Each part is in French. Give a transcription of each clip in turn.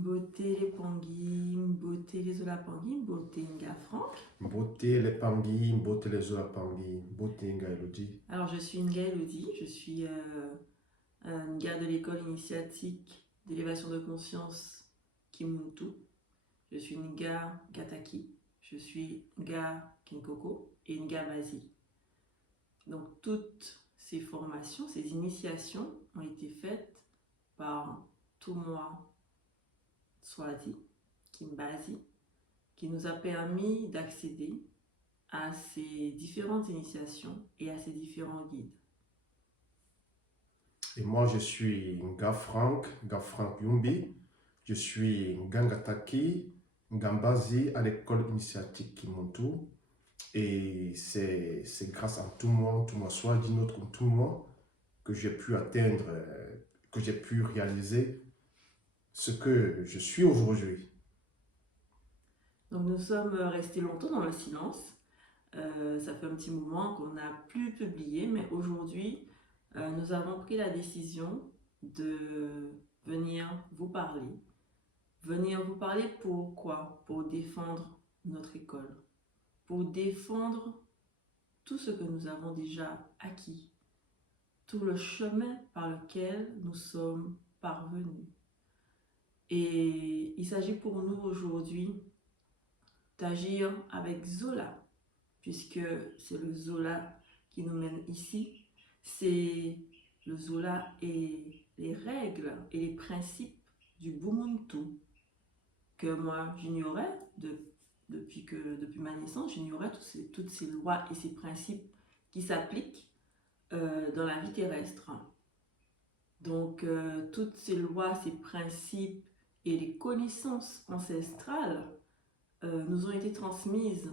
Beauté les Pangui, beauté les Olapangui, beauté Nga Franck. Beauté les Pangui, beauté les Pangui, beauté Nga Elodie. Alors je suis Nga Elodie, je suis Nga de l'école initiatique d'élévation de conscience Kimuntu. Je suis Nga Kataki, je suis Nga Kinkoko et Nga Bazi. Donc toutes ces formations, ces initiations ont été faites par Toumoua Swazi, Kimbazi, qui nous a permis d'accéder à ces différentes initiations et à ces différents guides. Et moi, je suis Nga Frank Yumbi. Je suis Ngangataki, Ngambazi à l'école initiatique Kimuntu. Et c'est grâce à tout moi, soit d'une autre comme tout moi, que j'ai pu atteindre, que j'ai pu réaliser ce que je suis aujourd'hui. Donc nous sommes restés longtemps dans le silence. Ça fait un petit moment qu'on n'a plus publié, mais aujourd'hui, nous avons pris la décision de venir vous parler. Venir vous parler pourquoi? Pour défendre notre école, pour défendre tout ce que nous avons déjà acquis, tout le chemin par lequel nous sommes parvenus. Et il s'agit pour nous aujourd'hui d'agir avec Zola, puisque c'est le Zola qui nous mène ici. C'est le Zola et les règles et les principes du Bumuntu que moi j'ignorais depuis ma naissance. J'ignorais toutes ces lois et ces principes qui s'appliquent dans la vie terrestre. Donc toutes ces lois, ces principes et les connaissances ancestrales nous ont été transmises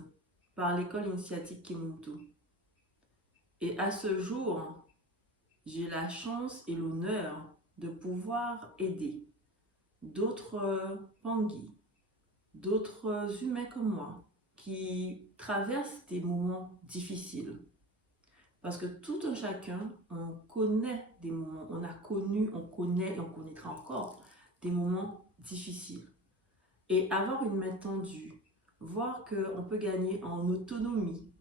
par l'école initiatique Kimuntu. Et à ce jour, j'ai la chance et l'honneur de pouvoir aider d'autres Pangui, d'autres humains comme moi, qui traversent des moments difficiles. Parce que tout un chacun, on connaît des moments, on a connu, on connaît et on connaîtra encore des moments difficiles. Et avoir une main tendue, voir qu'on peut gagner en autonomie,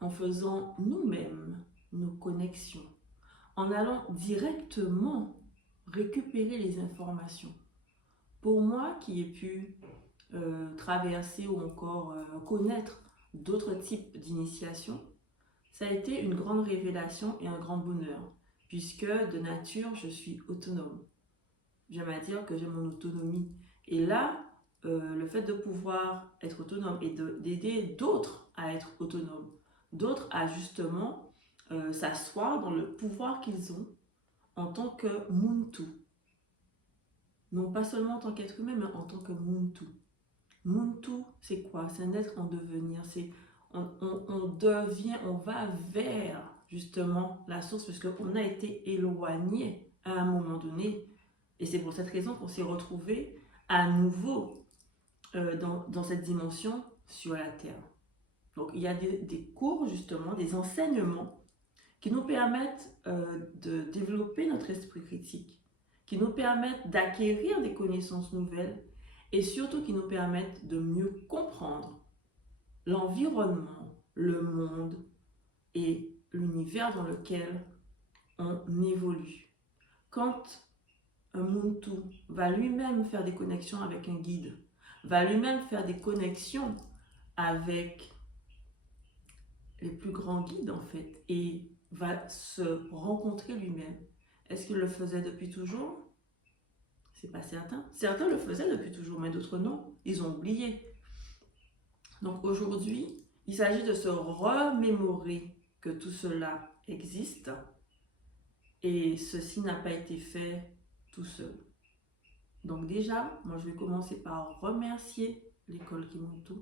en faisant nous-mêmes nos connexions, en allant directement récupérer les informations. Pour moi qui ai pu traverser ou encore connaître d'autres types d'initiations, ça a été une grande révélation et un grand bonheur, puisque de nature, je suis autonome. J'aime à dire que j'ai mon autonomie. Et là, le fait de pouvoir être autonome et d'aider d'autres à être autonomes, d'autres à justement s'asseoir dans le pouvoir qu'ils ont en tant que Muntu. Non pas seulement en tant qu'être humain, mais en tant que Muntu. Muntu, c'est quoi? C'est un être en devenir. On devient, on va vers justement la source, puisqu'on a été éloigné à un moment donné. Et c'est pour cette raison qu'on s'est retrouvé à nouveau dans cette dimension sur la Terre. Donc il y a des cours justement, des enseignements qui nous permettent de développer notre esprit critique, qui nous permettent d'acquérir des connaissances nouvelles et surtout qui nous permettent de mieux comprendre l'environnement, le monde et l'univers dans lequel on évolue. Quand un Muntu va lui-même faire des connexions avec un guide, va lui-même faire des connexions avec les plus grands guides en fait, et va se rencontrer lui-même. Est-ce qu'il le faisait depuis toujours? C'est pas certain. Certains le faisaient depuis toujours, mais d'autres non. Ils ont oublié. Donc aujourd'hui, il s'agit de se remémorer que tout cela existe et ceci n'a pas été fait tout seul. Donc déjà, moi je vais commencer par remercier l'école Kimuntu,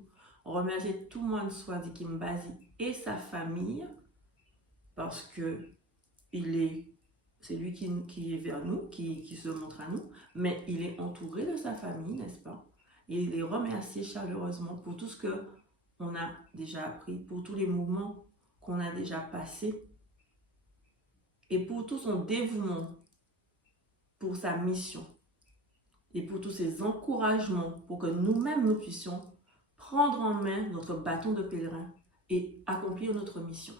remercier tout le monde Swazi Kimbazi et sa famille parce que c'est lui qui est vers nous, qui se montre à nous, mais il est entouré de sa famille, n'est-ce pas? Et il est remercié chaleureusement pour tout ce qu'on a déjà appris, pour tous les moments qu'on a déjà passés et pour tout son dévouement pour sa mission. et pour tous ces encouragements pour que nous-mêmes nous puissions prendre en main notre bâton de pèlerin et accomplir notre mission.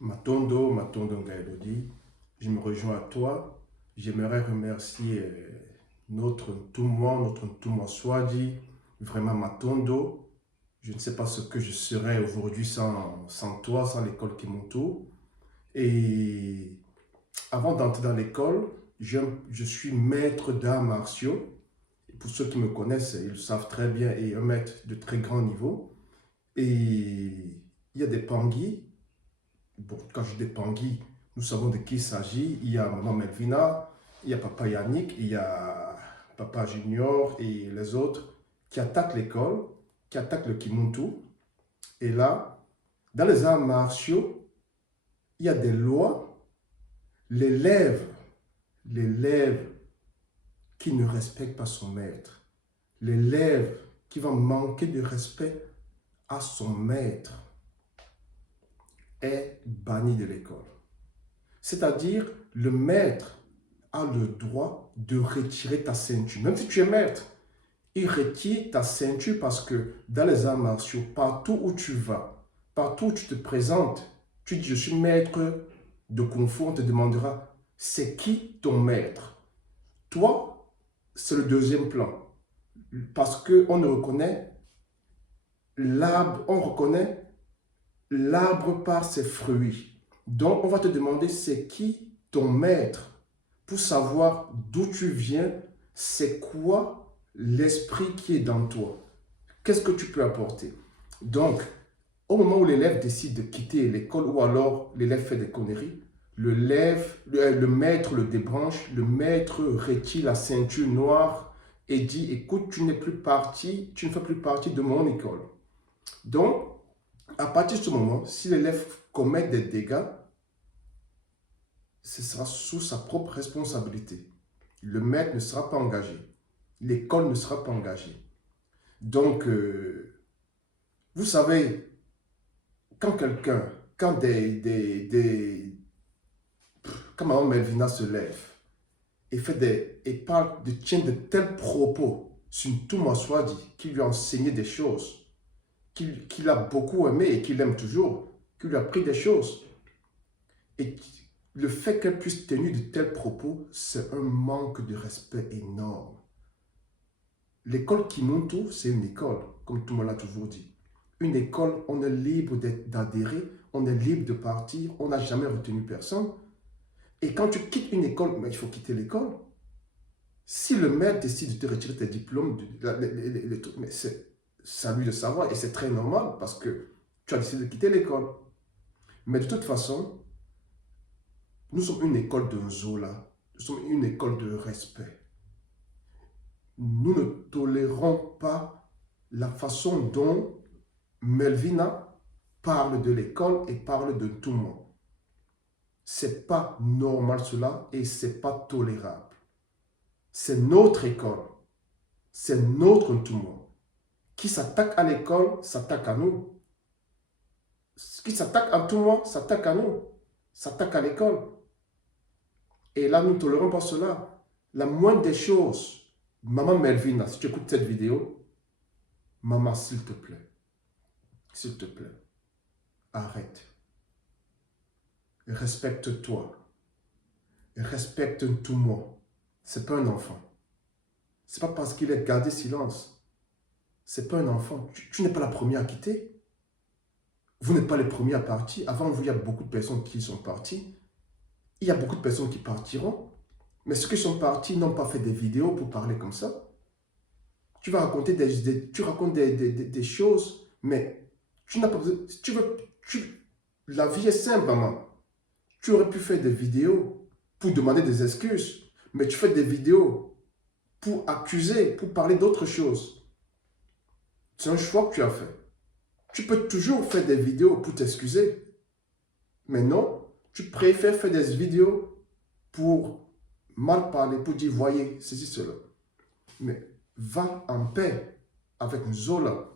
Matondo Ngaelodi, je me rejoins à toi. J'aimerais remercier notre Ntumwa Swadi, vraiment Matondo. Je ne sais pas ce que je serais aujourd'hui sans toi, sans l'école Kimuntu. Et avant d'entrer dans l'école, je suis maître d'arts martiaux. Et pour ceux qui me connaissent, ils le savent très bien, et un maître de très grand niveau. Et il y a des Pangui. Bon, quand je dis Pangui, nous savons de qui il s'agit. Il y a Maman Melvina, il y a Papa Yannick, il y a Papa Junior et les autres qui attaquent l'école, qui attaquent le Kimuntu. Et là, dans les arts martiaux, il y a des lois. L'élève qui ne respecte pas son maître, l'élève qui va manquer de respect à son maître est banni de l'école. C'est-à-dire, le maître a le droit de retirer ta ceinture. Même si tu es maître, il retire ta ceinture parce que dans les arts martiaux, partout où tu vas, partout où tu te présentes, tu dis je suis maître de Kung Fu, on te demandera c'est qui ton maître? Toi, c'est le deuxième plan. Parce qu'on reconnaît l'arbre par ses fruits. Donc, on va te demander c'est qui ton maître pour savoir d'où tu viens, c'est quoi l'esprit qui est dans toi. Qu'est-ce que tu peux apporter? Donc, au moment où l'élève décide de quitter l'école ou alors l'élève fait des conneries, le maître le débranche, le maître retire la ceinture noire et dit écoute, tu ne fais plus partie de mon école. Donc, à partir de ce moment, si l'élève commet des dégâts, ce sera sous sa propre responsabilité. Le maître ne sera pas engagé. L'école ne sera pas engagée. Donc, vous savez, quand Maman Melvina se lève et tient de tels propos sur Ntumwa Swadi qui lui a enseigné des choses, qu'il a beaucoup aimé et qu'il aime toujours, qui lui a appris des choses. Et le fait qu'elle puisse tenir de tels propos, c'est un manque de respect énorme. L'école Kimuntu, c'est une école, comme tout le monde l'a toujours dit. Une école, on est libre d'adhérer, on est libre de partir, on n'a jamais retenu personne. Et quand tu quittes une école, mais il faut quitter l'école. Si le maître décide de te retirer tes diplômes, les trucs, mais c'est à lui de savoir et c'est très normal parce que tu as décidé de quitter l'école. Mais de toute façon, nous sommes une école de Zola, nous sommes une école de respect. Nous ne tolérons pas la façon dont Melvina parle de l'école et parle de tout le monde. C'est pas normal cela et c'est pas tolérable. C'est notre école, c'est notre tout le monde. Qui s'attaque à l'école, s'attaque à nous. Qui s'attaque à tout le monde, s'attaque à nous, s'attaque à l'école. Et là, nous ne tolérons pas cela. La moindre des choses, Maman Melvina, si tu écoutes cette vidéo, maman, s'il te plaît, arrête. Respecte-toi. Respecte tout le monde. C'est pas un enfant. C'est pas parce qu'il est gardé silence. C'est pas un enfant. Tu n'es pas la première à quitter. Vous n'êtes pas les premiers à partir. Avant vous, il y a beaucoup de personnes qui sont parties. Il y a beaucoup de personnes qui partiront. Mais ceux qui sont partis n'ont pas fait des vidéos pour parler comme ça. Tu vas raconter tu racontes des choses, mais tu n'as pas besoin. La vie est simple, maman. Tu aurais pu faire des vidéos pour demander des excuses, mais tu fais des vidéos pour accuser, pour parler d'autre chose. C'est un choix que tu as fait. Tu peux toujours faire des vidéos pour t'excuser, mais non, tu préfères faire des vidéos pour mal parler, pour dire, voyez, ceci, cela. Mais va en paix avec Zola.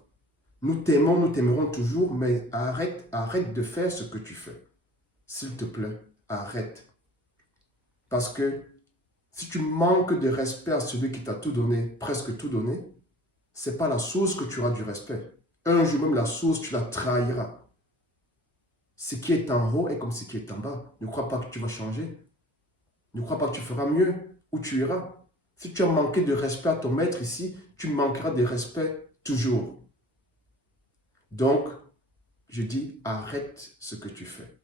Nous t'aimons, nous t'aimerons toujours, mais arrête de faire ce que tu fais. S'il te plaît, arrête. Parce que Si tu manques de respect à celui qui t'a tout donné, presque tout donné, ce n'est pas la source que tu auras du respect. Un jour même, la source, tu la trahiras. Ce qui est en haut est comme ce qui est en bas. Ne crois pas que tu vas changer. Ne crois pas que tu feras mieux où tu iras. Si tu as manqué de respect à ton maître ici, tu manqueras de respect toujours. Donc, je dis, arrête ce que tu fais.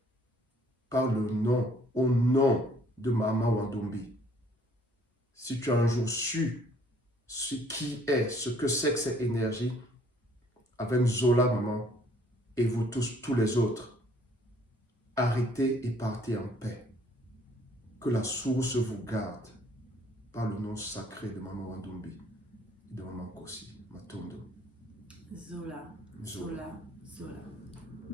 Par le nom, au nom de Maman Wandombi. Si tu as un jour su ce qui est, ce que c'est que cette énergie, avec Zola, maman, et vous tous les autres, arrêtez et partez en paix. Que la source vous garde par le nom sacré de Maman Wandombi et de Maman Kossi, Matondo. Zola, Zola. Zola, Zola.